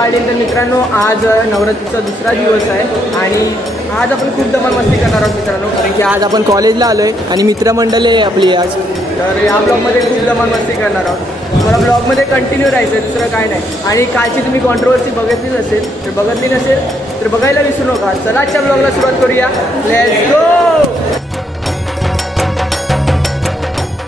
पाटील. तर मित्रांनो आज नवरात्रीचा दुसरा दिवस आहे आणि आज आपण खूप धमाल मस्ती करणार आहोत मित्रांनो, कारण की आज आपण कॉलेजला आलो आहे आणि मित्रमंडळी आहे आपली आज. तर या ब्लॉगमध्ये खूप धमाल मस्ती करणार आहोत. तुम्हाला ब्लॉगमध्ये कंटिन्यू राहायचं आहे, दुसरं काय नाही. आणि कालची तुम्ही कॉन्ट्रोवर्सी बघितलीच असेल, तर बघितली नसेल तर बघायला विसरू नका. चला आजच्या ब्लॉगला सुरुवात करूया. Let's go.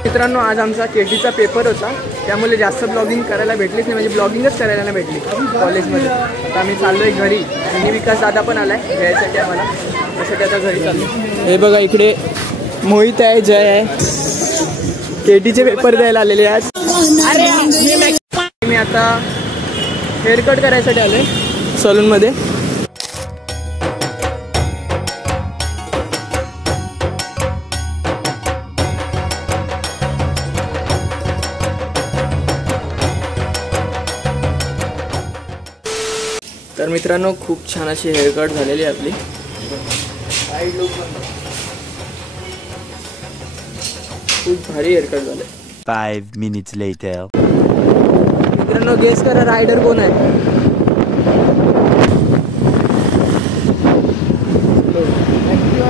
मित्रांनो आज आमचा केटीचा पेपर होता, त्यामुळे जास्त ब्लॉगिंग करायला भेटलीच नाही, म्हणजे ब्लॉगिंगच करायला नाही भेटली कॉलेजमध्ये. आता आम्ही चाललो आहे घरी आणि विकास दादा पण आला आहे घ्यायसाठी आम्हाला, त्यासाठी आता घरी चाललो. हे बघा इकडे मोहित आहे, जय आहे, केटीचे पेपर द्यायला आलेले आज. मी आता हेअरकट करायसाठी आलो आहे सलूनमध्ये. तर मित्रांनो खूप छान अशी हेअरकट झालेली आहे आपली. खूप भारी हेअरकट झाले. 5 minutes later. मित्रांनो गेस करा रायडर कोण आहे.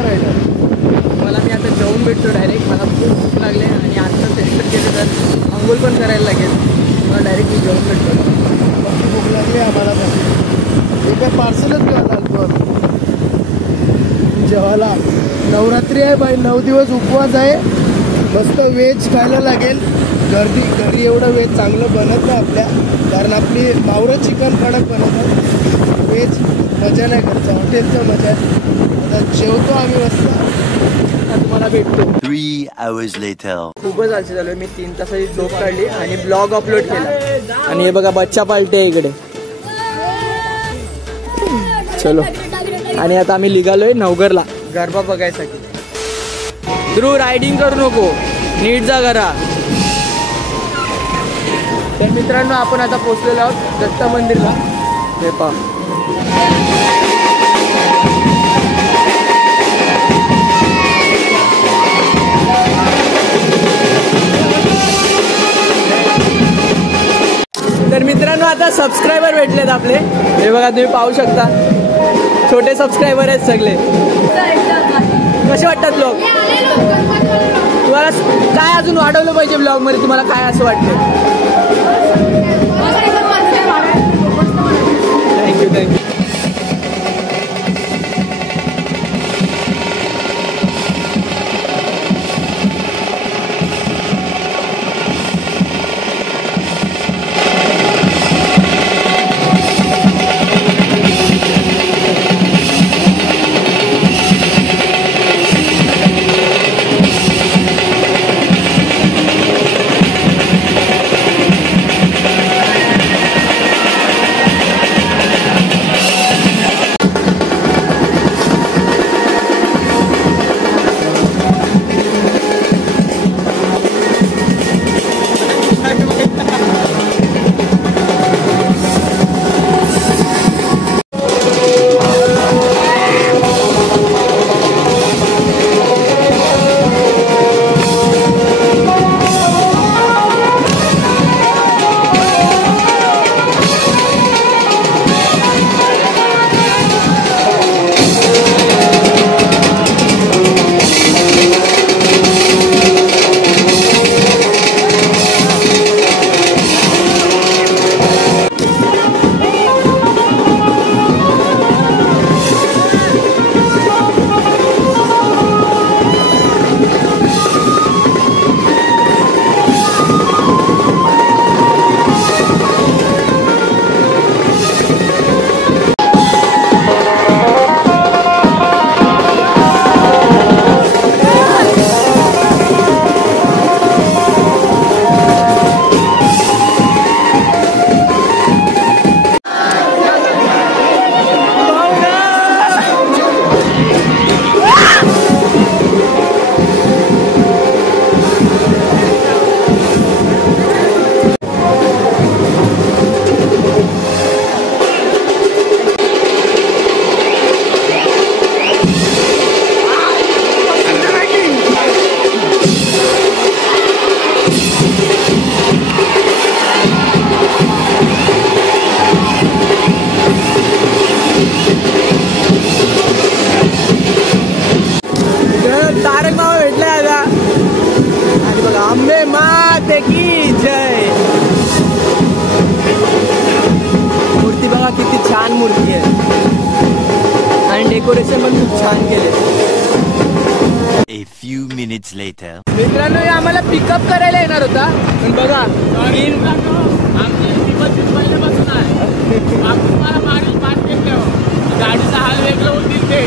रायडर. मला मी आता जाऊन भेटतो डायरेक्ट. मला खूप भूक लागले आणि आता सेंटर केलं तर अंघोळ पण करायला लागेल. मला डायरेक्ट मी जाऊन भेटतो. भूक लागली आम्हाला पण. हे काय पार्सलच घ्यायला आलो जेवायला. नवरात्री आहे बाई, 9 दिवस उपवास आहे. मस्त व्हेज खायला लागेल. घरी एवढं व्हेज चांगलं बनत नाही आपल्या, कारण आपली मावरं चिकन कडक बनवतात. व्हेज मजा नाही करता, हॉटेलचं मजा आहे. आता जेवतो आम्ही मस्त, तुम्हाला भेटतो. 3 hours later. खूपच आलसी झालोय मी. 3 तासाची झोप काढली आणि ब्लॉग अपलोड केला. आणि हे बघा बच्चा पार्टी आहे इकडे. चलो. आणि आता आम्ही निघालोय नवघरला गरबा बघायसाठी. ध्रुव रायडिंग करू नको, नीट जा घरा. तर मित्रांनो आपण आता पोहोचलेलो आहोत दत्त मंदिरला. हे पहा तर मित्रांनो आता सबस्क्रायबर भेटलेत आपले. हे बघा तुम्ही पाहू शकता, छोटे सबस्क्रायबर आहेत सगळे. कसे वाटतात ब्लॉग तुम्हाला? काय अजून वाढवलं पाहिजे ब्लॉग मध्ये तुम्हाला, काय असं वाटतं? थँक्यू. अंबे माते की जय. मूर्ती बघा किती छान मूर्ती आहे आणि डेकोरेशन पण खूप छान केले. A few minutes later. मित्रांनो हे आम्हाला पिकअप करायला येणार होता पण बघा गाडीचा हाल वेगळं होतील ते